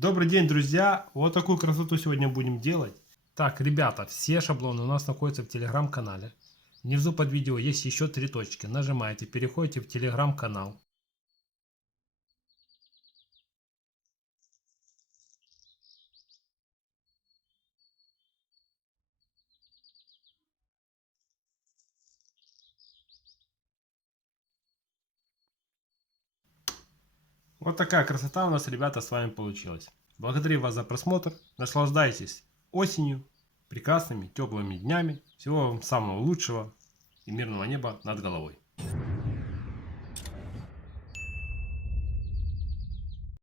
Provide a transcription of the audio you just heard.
Добрый день, друзья! Вот такую красоту сегодня будем делать. Так, ребята, все шаблоны у нас находятся в телеграм-канале. Внизу под видео есть еще 3 точки. Нажимаете, переходите в телеграм-канал. Вот такая красота у нас, ребята, с вами получилась. Благодарю вас за просмотр. Наслаждайтесь осенью, прекрасными теплыми днями. Всего вам самого лучшего и мирного неба над головой.